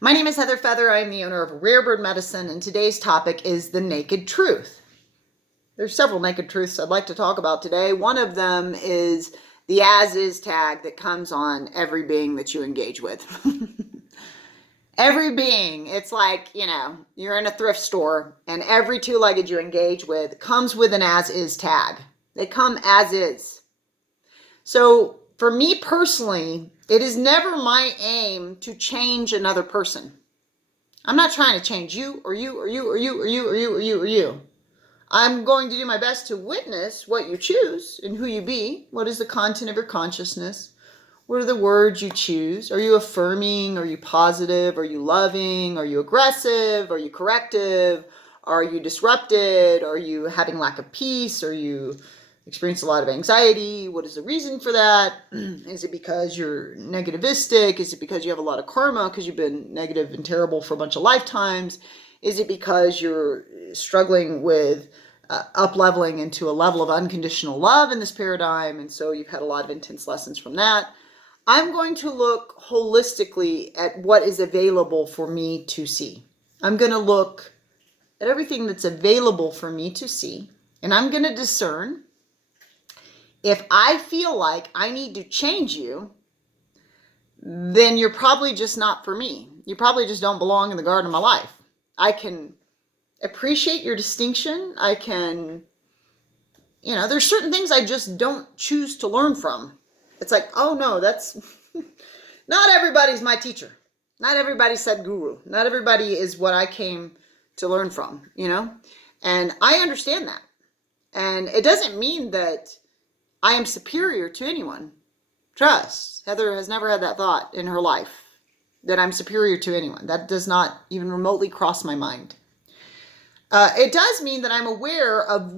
My name is Heather Feather. I am the owner of Rare Bird Medicine, and today's topic is the naked truth. There's several naked truths I'd like to talk about today. One of them is the as-is tag that comes on every being that you engage with. Every being, it's like, you're in a thrift store and every two-legged you engage with comes with an as-is tag. They come as is. So for me personally, it is never my aim to change another person. I'm not trying to change you or you or you or you or you or you or you or you. I'm going to do my best to witness what you choose and who you be. What is the content of your consciousness? What are the words you choose? Are you affirming? Are you positive? Are you loving? Are you aggressive? Are you corrective? Are you disrupted? Are you having lack of peace? Are you experience a lot of anxiety? What is the reason for that? Is it because you're negativistic? Is it because you have a lot of karma because you've been negative and terrible for a bunch of lifetimes? Is it because you're struggling with up-leveling into a level of unconditional love in this paradigm, and so you've had a lot of intense lessons from that? I'm going to look holistically at what is available for me to see. I'm going to look at everything that's available for me to see, and I'm going to discern if I feel like I need to change you, then you're probably just not for me. You probably just don't belong in the garden of my life. I can appreciate your distinction. I can, there's certain things I just don't choose to learn from. It's like, oh no, that's, not everybody's my teacher. Not everybody's Sadhguru. Not everybody is what I came to learn from, And I understand that. And it doesn't mean that I am superior to anyone. Trust, Heather has never had that thought in her life, that I'm superior to anyone. That does not even remotely cross my mind. It does mean that I'm aware of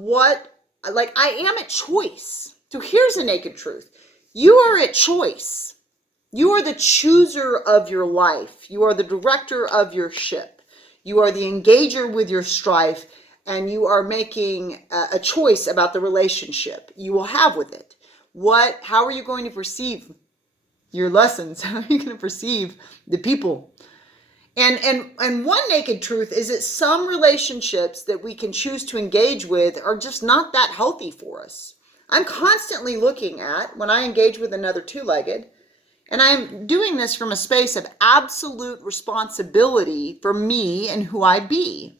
I am at choice. So here's the naked truth. You are at choice. You are the chooser of your life. You are the director of your ship. You are the engager with your strife, and you are making a choice about the relationship you will have with it. How are you going to perceive your lessons? How are you going to perceive the people? And one naked truth is that some relationships that we can choose to engage with are just not that healthy for us. I'm constantly looking at, when I engage with another two-legged, and I'm doing this from a space of absolute responsibility for me and who I be.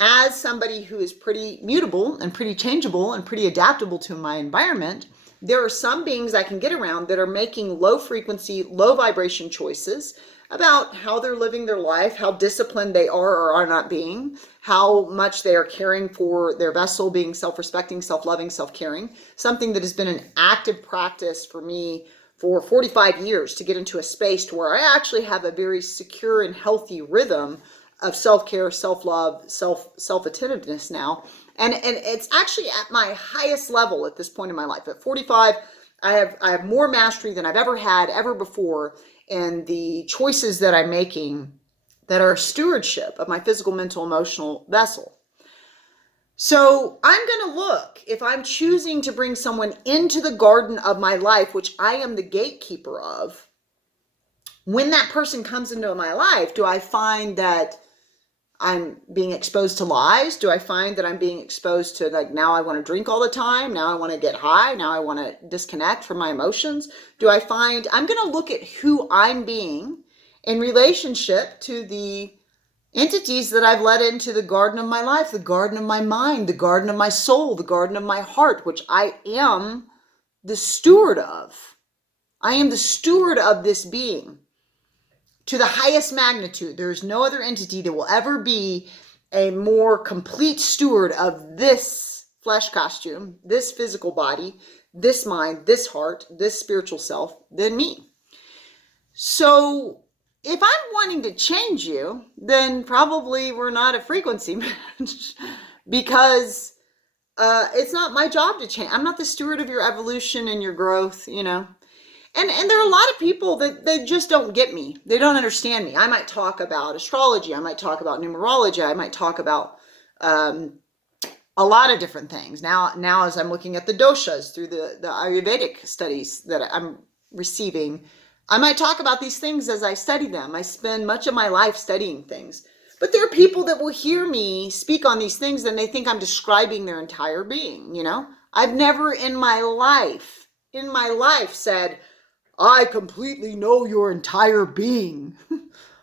As somebody who is pretty mutable and pretty changeable and pretty adaptable to my environment, there are some beings I can get around that are making low frequency, low vibration choices about how they're living their life, how disciplined they are or are not being, how much they are caring for their vessel, being self-respecting, self-loving, self-caring, something that has been an active practice for me for 45 years to get into a space to where I actually have a very secure and healthy rhythm of self-care, self-love, self-attentiveness now. And it's actually at my highest level at this point in my life. At 45, I have more mastery than I've ever had ever before in the choices that I'm making that are stewardship of my physical, mental, emotional vessel. So I'm going to look, if I'm choosing to bring someone into the garden of my life, which I am the gatekeeper of, when that person comes into my life, do I find that I'm being exposed to lies? Do I find that I'm being exposed to, now I want to drink all the time, now I want to get high, now I want to disconnect from my emotions? Do I find, I'm going to look at who I'm being in relationship to the entities that I've let into the garden of my life, the garden of my mind, the garden of my soul, the garden of my heart, which I am the steward of. I am the steward of this being to the highest magnitude. There is no other entity that will ever be a more complete steward of this flesh costume, this physical body, this mind, this heart, this spiritual self than me. So if I'm wanting to change you, then probably we're not a frequency match because it's not my job to change. I'm not the steward of your evolution and your growth, And there are a lot of people that they just don't get me. They don't understand me. I might talk about astrology. I might talk about numerology. I might talk about a lot of different things. Now as I'm looking at the doshas through the Ayurvedic studies that I'm receiving, I might talk about these things as I study them. I spend much of my life studying things. But there are people that will hear me speak on these things and they think I'm describing their entire being, you know? I've never in my life said, I completely know your entire being.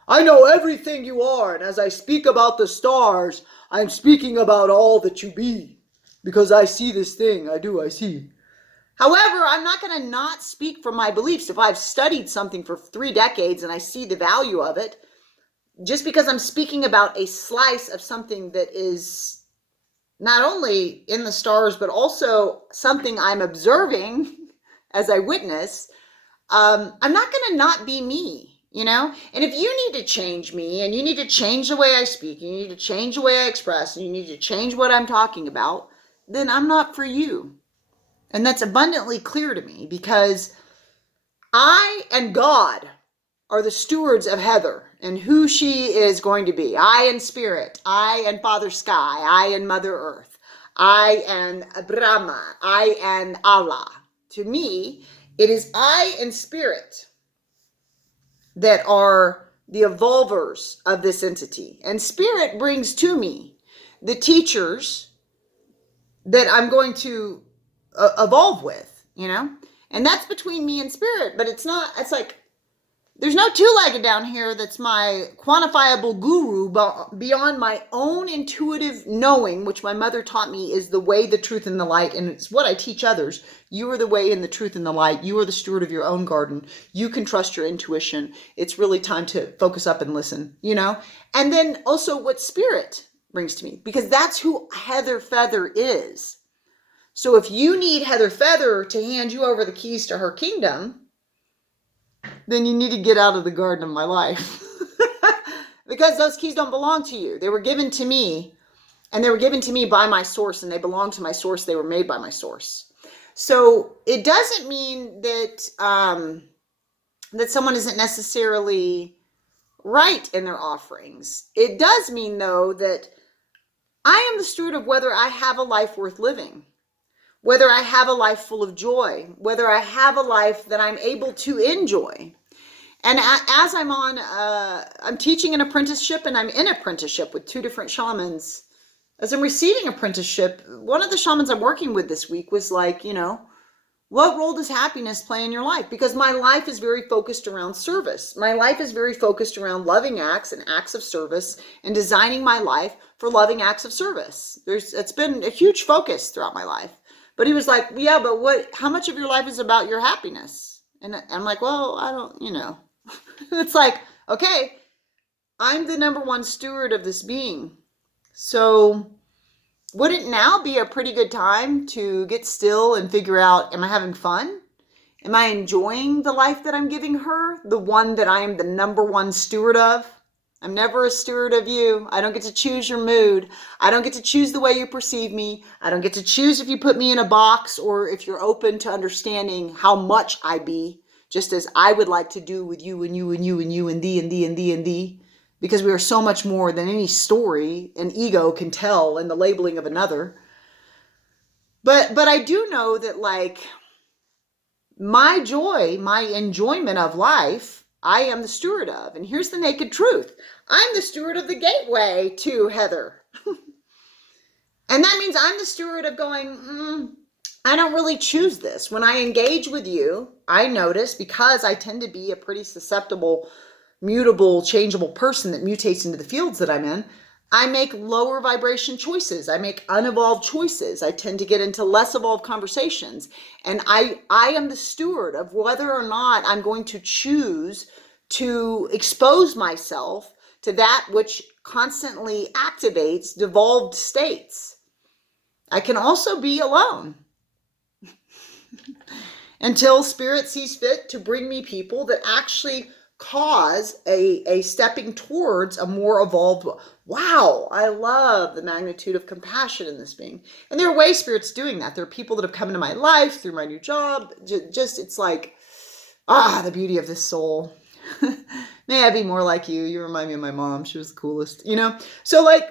I know everything you are, and as I speak about the stars, I'm speaking about all that you be. Because I see this thing, I see. However, I'm not going to not speak from my beliefs. If I've studied something for 3 decades and I see the value of it, just because I'm speaking about a slice of something that is not only in the stars, but also something I'm observing as I witness, I'm not going to not be me, you know? And if you need to change me and you need to change the way I speak, you need to change the way I express, and you need to change what I'm talking about, then I'm not for you. And that's abundantly clear to me because I and God are the stewards of Heather and who she is going to be. I and Spirit, I and Father Sky, I and Mother Earth, I and Brahma, I and Allah. To me, it is I and Spirit that are the evolvers of this entity. And Spirit brings to me the teachers that I'm going to evolve with, you know? And that's between me and Spirit, but it's like, there's no two-legged down here that's my quantifiable guru beyond my own intuitive knowing, which my mother taught me is the way, the truth, and the light. And it's what I teach others. You are the way and the truth and the light. You are the steward of your own garden. You can trust your intuition. It's really time to focus up and listen, you know? And then also what Spirit brings to me, because that's who Heather Feather is. So if you need Heather Feather to hand you over the keys to her kingdom, then you need to get out of the garden of my life. Because those keys don't belong to you. They were given to me, and they were given to me by my source, and they belong to my source. They were made by my source. So it doesn't mean that that someone isn't necessarily right in their offerings. It does mean, though, that I am the steward of whether I have a life worth living, whether I have a life full of joy, whether I have a life that I'm able to enjoy. And as I'm teaching an apprenticeship, and I'm in apprenticeship with 2 different shamans. As I'm receiving apprenticeship, one of the shamans I'm working with this week was like, you know, what role does happiness play in your life? Because my life is very focused around service. My life is very focused around loving acts and acts of service and designing my life for loving acts of service. It's been a huge focus throughout my life. But he was like, yeah, but how much of your life is about your happiness? And I'm like, well, I don't, you know. It's like, okay, I'm the number one steward of this being. So wouldn't now be a pretty good time to get still and figure out, am I having fun? Am I enjoying the life that I'm giving her? The one that I am the number one steward of? I'm never a steward of you. I don't get to choose your mood. I don't get to choose the way you perceive me. I don't get to choose if you put me in a box or if you're open to understanding how much I be, just as I would like to do with you and you and you and you and thee and thee and thee and thee, because we are so much more than any story an ego can tell in the labeling of another. But I do know that, like, my joy, my enjoyment of life, I am the steward of. And here's the naked truth. I'm the steward of the gateway to Heather. And that means I'm the steward of going, I don't really choose this. When I engage with you, I notice, because I tend to be a pretty susceptible, mutable, changeable person that mutates into the fields that I'm in, I make lower vibration choices. I make unevolved choices. I tend to get into less evolved conversations. And I am the steward of whether or not I'm going to choose to expose myself to that which constantly activates devolved states. I can also be alone until Spirit sees fit to bring me people that actually cause a stepping towards a more evolved. Wow, I love the magnitude of compassion in this being. And there are ways Spirit's doing that. There are people that have come into my life through my new job. Just it's like, the beauty of this soul. May I be more like you. You remind me of my mom. She was the coolest, you know? So, like,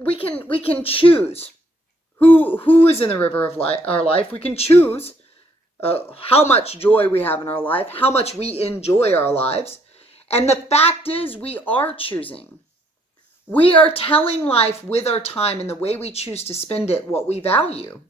we can choose who is in the river of our life. We can choose how much joy we have in our life, how much we enjoy our lives. And the fact is, we are choosing. We are telling life with our time and the way we choose to spend it what we value.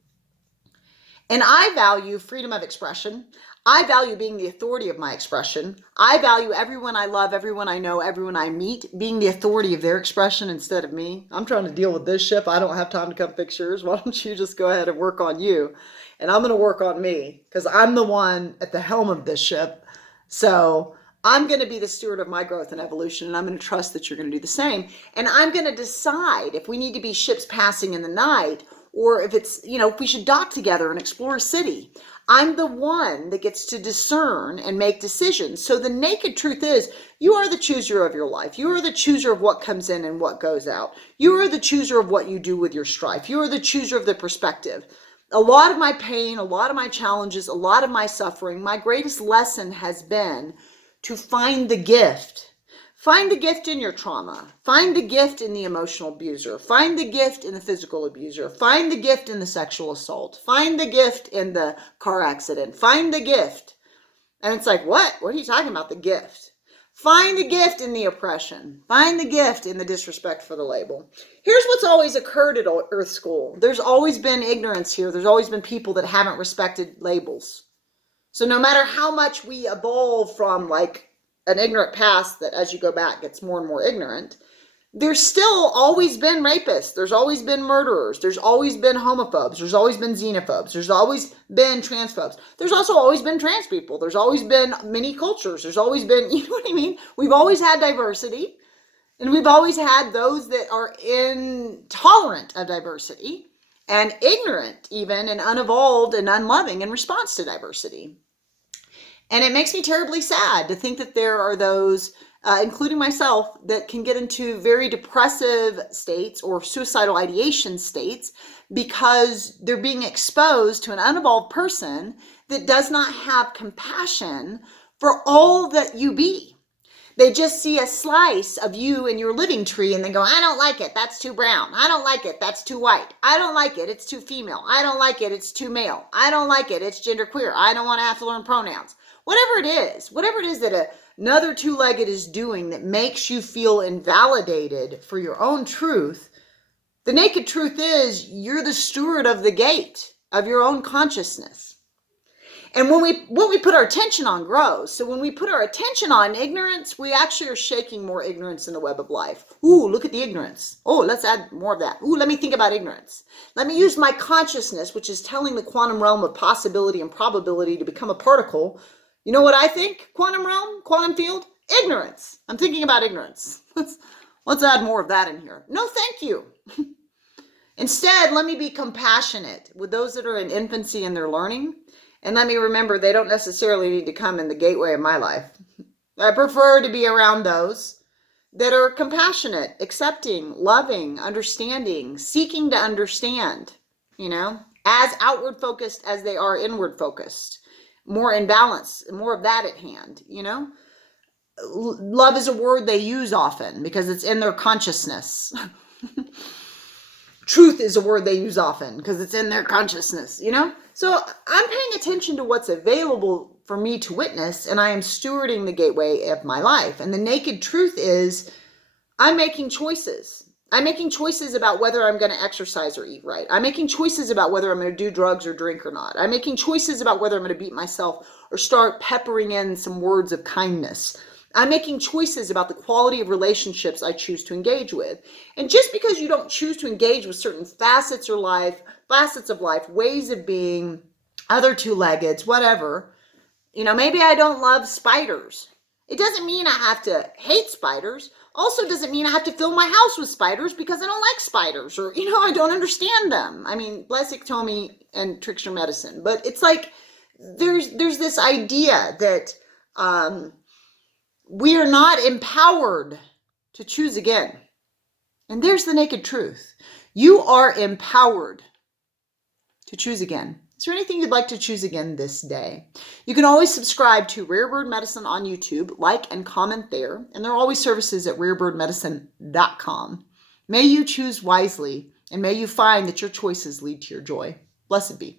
And I value freedom of expression. I value being the authority of my expression. I value everyone I love, everyone I know, everyone I meet, being the authority of their expression instead of me. I'm trying to deal with this ship. I don't have time to come fix yours. Why don't you just go ahead and work on you? And I'm going to work on me because I'm the one at the helm of this ship. So I'm going to be the steward of my growth and evolution, and I'm going to trust that you're going to do the same. And I'm going to decide if we need to be ships passing in the night, or if it's, if we should dock together and explore a city. I'm the one that gets to discern and make decisions. So the naked truth is, you are the chooser of your life. You are the chooser of what comes in and what goes out. You are the chooser of what you do with your strife. You are the chooser of the perspective. A lot of my pain, a lot of my challenges, a lot of my suffering, my greatest lesson has been to find the gift. Find the gift in your trauma. Find the gift in the emotional abuser. Find the gift in the physical abuser. Find the gift in the sexual assault. Find the gift in the car accident. Find the gift. And it's like, what? What are you talking about, the gift? Find the gift in the oppression. Find the gift in the disrespect for the label. Here's what's always occurred at Earth School. There's always been ignorance here. There's always been people that haven't respected labels. So no matter how much we evolve from like an ignorant past that as you go back gets more and more ignorant, there's still always been rapists. There's always been murderers. There's always been homophobes. There's always been xenophobes. There's always been transphobes. There's also always been trans people. There's always been many cultures. There's always been, you know what I mean? We've always had diversity, and we've always had those that are intolerant of diversity and ignorant even and unevolved and unloving in response to diversity. And it makes me terribly sad to think that there are those, including myself, that can get into very depressive states or suicidal ideation states because they're being exposed to an unevolved person that does not have compassion for all that you be. They just see a slice of you and your living tree and they go, I don't like it, that's too brown. I don't like it, that's too white. I don't like it, it's too female. I don't like it, it's too male. I don't like it, it's genderqueer. I don't want to have to learn pronouns. Whatever it is that another two-legged is doing that makes you feel invalidated for your own truth, the naked truth is you're the steward of the gate of your own consciousness. And when we put our attention on grows. So when we put our attention on ignorance, we actually are shaking more ignorance in the web of life. Ooh, look at the ignorance. Oh, let's add more of that. Ooh, let me think about ignorance. Let me use my consciousness, which is telling the quantum realm of possibility and probability to become a particle. You know what I think? Quantum realm, quantum field, ignorance. I'm thinking about ignorance. Let's add more of that in here. No, thank you. Instead, let me be compassionate with those that are in infancy and they're learning. And let me remember they don't necessarily need to come in the gateway of my life. I prefer to be around those that are compassionate, accepting, loving, understanding, seeking to understand, as outward focused as they are inward focused. More in balance, more of that at hand, Love is a word they use often because it's in their consciousness. Truth is a word they use often because it's in their consciousness, So I'm paying attention to what's available for me to witness, and I am stewarding the gateway of my life. And the naked truth is I'm making choices. I'm making choices about whether I'm going to exercise or eat right. I'm making choices about whether I'm going to do drugs or drink or not. I'm making choices about whether I'm going to beat myself or start peppering in some words of kindness. I'm making choices about the quality of relationships I choose to engage with. And just because you don't choose to engage with certain facets of life, ways of being, other two-leggeds, whatever, maybe I don't love spiders. It doesn't mean I have to hate spiders. Also doesn't mean I have to fill my house with spiders because I don't like spiders or, I don't understand them. I mean, bless Iktomi and trickster medicine. But it's like there's this idea that we are not empowered to choose again. And there's the naked truth. You are empowered to choose again. Is there anything you'd like to choose again this day? You can always subscribe to Rare Bird Medicine on YouTube, like and comment there, and there are always services at rarebirdmedicine.com. May you choose wisely, and may you find that your choices lead to your joy. Blessed be.